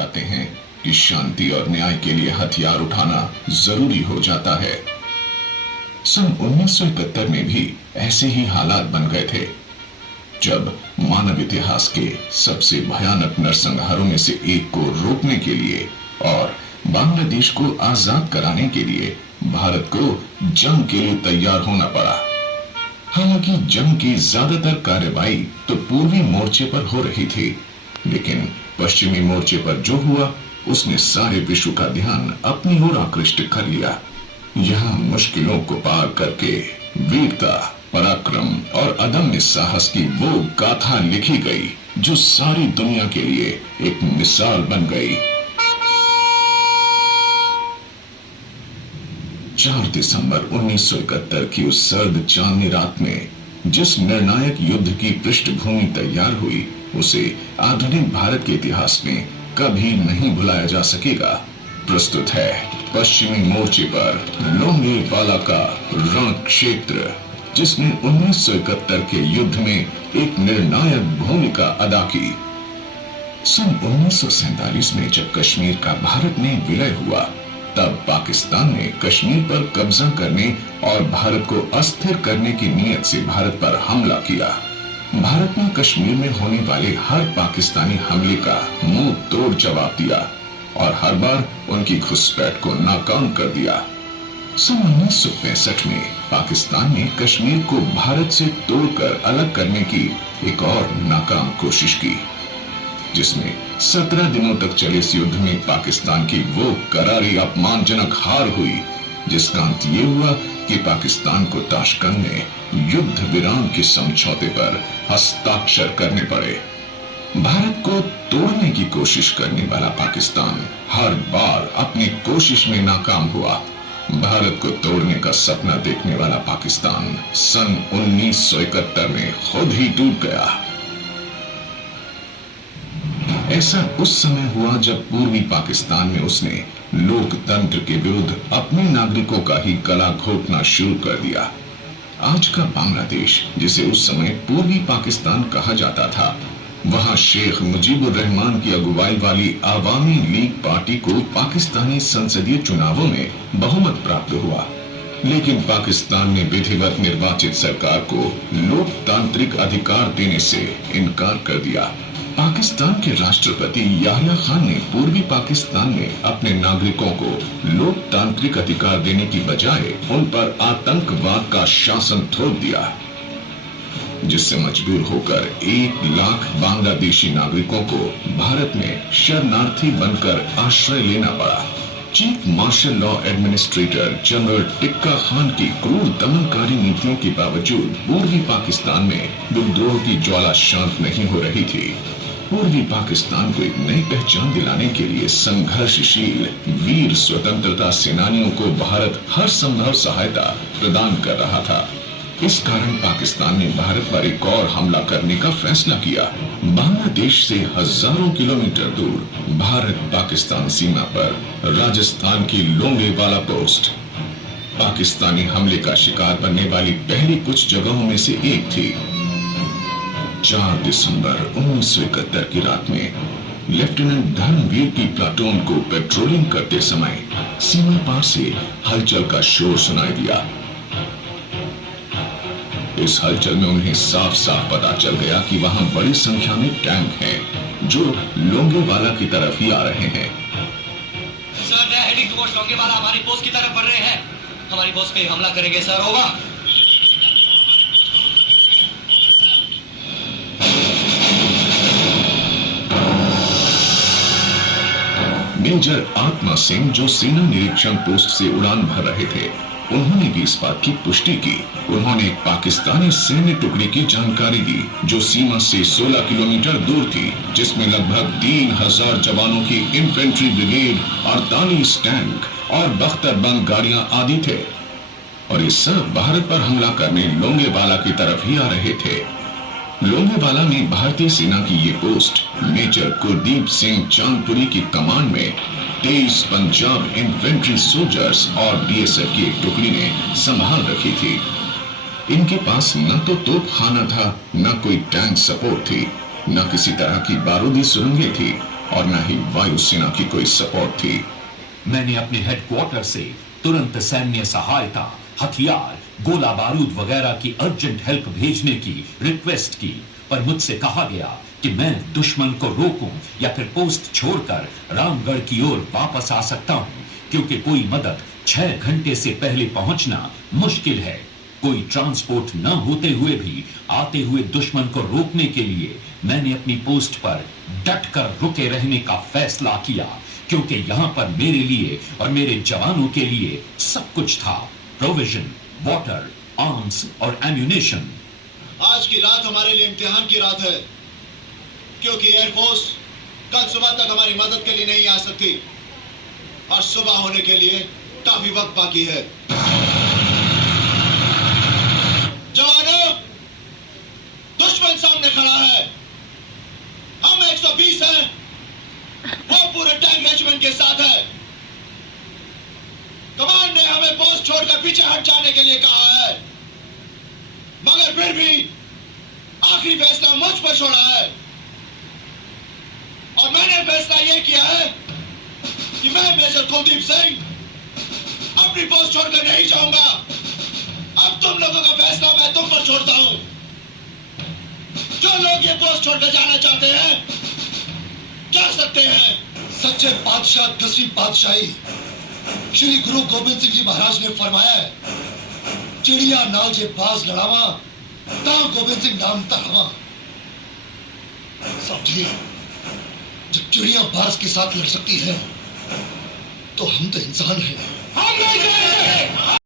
जाते हैं कि शांति और न्याय के लिए हथियार उठाना जरूरी हो जाता है। सन 1971 में भी ऐसे ही हालात बन गए थे, जब मानव इतिहास के सबसे भयानक नरसंहारों में से एक को रोकने के लिए और बांग्लादेश को आजाद कराने के लिए भारत को जंग के लिए तैयार होना पड़ा। हालांकि जंग की ज्यादातर कार्रवाई तो पूर्वी मोर्चे पर हो रही थी, लेकिन पश्चिमी मोर्चे पर जो हुआ उसने सारे विश्व का ध्यान अपनी ओर आकृष्ट कर लिया। यहाँ मुश्किलों को पार करके वीरता, पराक्रम और अदम्य साहस की वो गाथा लिखी गई जो सारी दुनिया के लिए एक मिसाल बन गई। 4 दिसंबर 1971 की उस सर्द चांदनी रात में जिस निर्णायक युद्ध की पृष्ठभूमि तैयार हुई, उसे आधुनिक भारत के इतिहास में कभी नहीं भुलाया जा सकेगा। प्रस्तुत है पश्चिमी मोर्चे पर लोंगेवाला का रण क्षेत्र, जिसने 1971 के युद्ध में एक निर्णायक भूमिका अदा की। सन 1947 में जब कश्मीर का भारत में विलय हुआ, तब पाकिस्तान ने कश्मीर पर कब्जा करने और भारत को अस्थिर करने की नीयत से भारत पर हमला किया। भारत ने कश्मीर में होने वाले हर पाकिस्तानी हमले का मुंह तोड़ जवाब दिया और हर बार उनकी घुसपैठ को नाकाम कर दिया। सन 1965 में पाकिस्तान ने कश्मीर को भारत से तोड़कर अलग करने की एक और नाकाम कोशिश की, जिसमें 17 दिनों तक चले इस युद्ध में पाकिस्तान की वो करारी अपमानजनक हार हुई, जिसका अंत ये हुआ कि पाकिस्तान को ताशकंद में युद्ध विराम के समझौते पर हस्ताक्षर करने पड़े। भारत को तोड़ने की कोशिश करने वाला पाकिस्तान हर बार अपनी कोशिश में नाकाम हुआ। भारत को तोड़ने का सपना देखने वाला पाकिस्तान सन 1971 में खुद ही टूट गया। ऐसा उस समय हुआ जब पूर्वी पाकिस्तान में उसने लोकतंत्र के विरुद्ध अपने नागरिकों का ही गला घोटना शुरू कर दिया। आज का बांग्लादेश, जिसे उस समय पूर्वी पाकिस्तान कहा जाता था, वहां शेख मुजीबुर रहमान की अगुवाई वाली आवामी लीग पार्टी को पाकिस्तानी संसदीय चुनावों में बहुमत प्राप्त हुआ, लेकिन पाकिस्तान ने विधिवत निर्वाचित सरकार को लोकतांत्रिक अधिकार देने से इनकार कर दिया। पाकिस्तान के राष्ट्रपति याहिया खान ने पूर्वी पाकिस्तान में अपने नागरिकों को लोकतांत्रिक अधिकार देने की बजाय उन पर आतंकवाद का शासन थोप दिया, जिससे मजबूर होकर 1 लाख बांग्लादेशी नागरिकों को भारत में शरणार्थी बनकर आश्रय लेना पड़ा। Chief marshal law administrator general tikka Khan की क्रूर दमनकारी नीतियों के बावजूद पूर्वी पाकिस्तान में विद्रोह की ज्वाला शांत नहीं हो रही थी। पूर्वी पाकिस्तान को एक नई पहचान दिलाने के लिए संघर्षशील वीर स्वतंत्रता सेनानियों को भारत हर संभव सहायता प्रदान कर रहा था। इस कारण पाकिस्तान ने भारत पर एक और हमला करने का फैसला किया। बांग्लादेश से हजारों किलोमीटर दूर भारत पाकिस्तान सीमा पर राजस्थान की लोंगेवाला पोस्ट पाकिस्तानी हमले का शिकार बनने वाली पहली कुछ जगहों में से एक थी। 4 दिसंबर 1971 की रात में लेफ्टिनेंट धर्मवीर की प्लाटून को पेट्रोलिंग करते समय सीमा पार से हलचल का शोर सुनाई दिया। इस हलचल में उन्हें साफ साफ पता चल गया कि वहां बड़ी संख्या में टैंक हैं जो लोंगेवाला की तरफ ही आ रहे हैं। Sir, they are heading towards Longewala, हमारी पोस्ट की तरफ बढ़ रहे हैं। हमारी पोस्ट पे हमला करेंगे सर, होगा। मेजर आत्मा सिंह, जो सेना निरीक्षण पोस्ट से उड़ान भर रहे थे, उन्होंने भी इस बात की पुष्टि की। उन्होंने एक पाकिस्तानी सैन्य टुकड़ी की जानकारी दी जो सीमा से 16 किलोमीटर दूर थी, जिसमें लगभग 3000 जवानों की इन्फेंट्री ब्रिगेड, 48 टैंक और बख्तरबंद गाड़ियां आदि थे, और ये सब भारत पर हमला करने लोंगेवाला की तरफ ही आ रहे थे। लोंगेवाला में भारतीय सेना की ये पोस्ट मेजर कुलदीप सिंह चांदपुरी की कमांड में 23 पंजाब इन्फेंट्री सोल्जर्स और बीएसएफ की एक टुकड़ी ने संभाल रखी थी। इनके पास न तो तोपखाना था, न कोई टैंक सपोर्ट थी, न किसी तरह की बारूदी सुरंगें थी। और न ही वायुसेना की कोई सपोर्ट थी। मैंने अपने हेडक्वार्टर से तुरंत सैन्य सहायता, हथियार, गोला बारूद वगैरह की अर्जेंट हेल्प भेजने की रिक्वेस्ट की, पर मुझसे कहा गया कि मैं दुश्मन को रोकूं या फिर पोस्ट छोड़कर रामगढ़ की ओर वापस आ सकता हूं, क्योंकि कोई मदद 6 घंटे से पहले पहुंचना मुश्किल है। कोई ट्रांसपोर्ट न होते हुए भी आते हुए दुश्मन को रोकने के लिए मैंने अपनी पोस्ट पर डटकर रुके रहने का फैसला किया, क्योंकि यहां पर मेरे लिए और मेरे जवानों के लिए सब कुछ था। प्रोविजन, वाटर, आर्म्स और एम्यूनेशन। आज की रात हमारे लिए इम्तिहान की रात है, क्योंकि एयरफोर्स कल सुबह तक हमारी मदद के लिए नहीं आ सकती और सुबह होने के लिए काफी वक्त बाकी है। जवानों, दुश्मन सामने खड़ा है। हम 120 हैं, वो पूरे टैंक रेजिमेंट के साथ है। कमान ने हमें पोस्ट छोड़कर पीछे हट जाने के लिए कहा है, मगर फिर भी आखिरी फैसला मुझ पर छोड़ा है और मैंने फैसला यह किया है कि मैं मेजर कुलदीप सिंह अपनी पोस्ट छोड़कर नहीं जाऊंगा। अब तुम लोगों का फैसला मैं तुम पर छोड़ता हूं। जो लोग ये पोस्ट छोड़कर जाना चाहते हैं जा सकते हैं। सच्चे बादशाह 10वीं पातशाही श्री गुरु गोबिंद सिंह जी महाराज ने फरमाया है, चिड़िया नाल जे बाज लड़ावा ता गोबिंद सिंह नाम तहावा। साहब जी, जब चिड़िया बाज के साथ लड़ सकती है तो हम तो इंसान हैं। हम नहीं जाएंगे।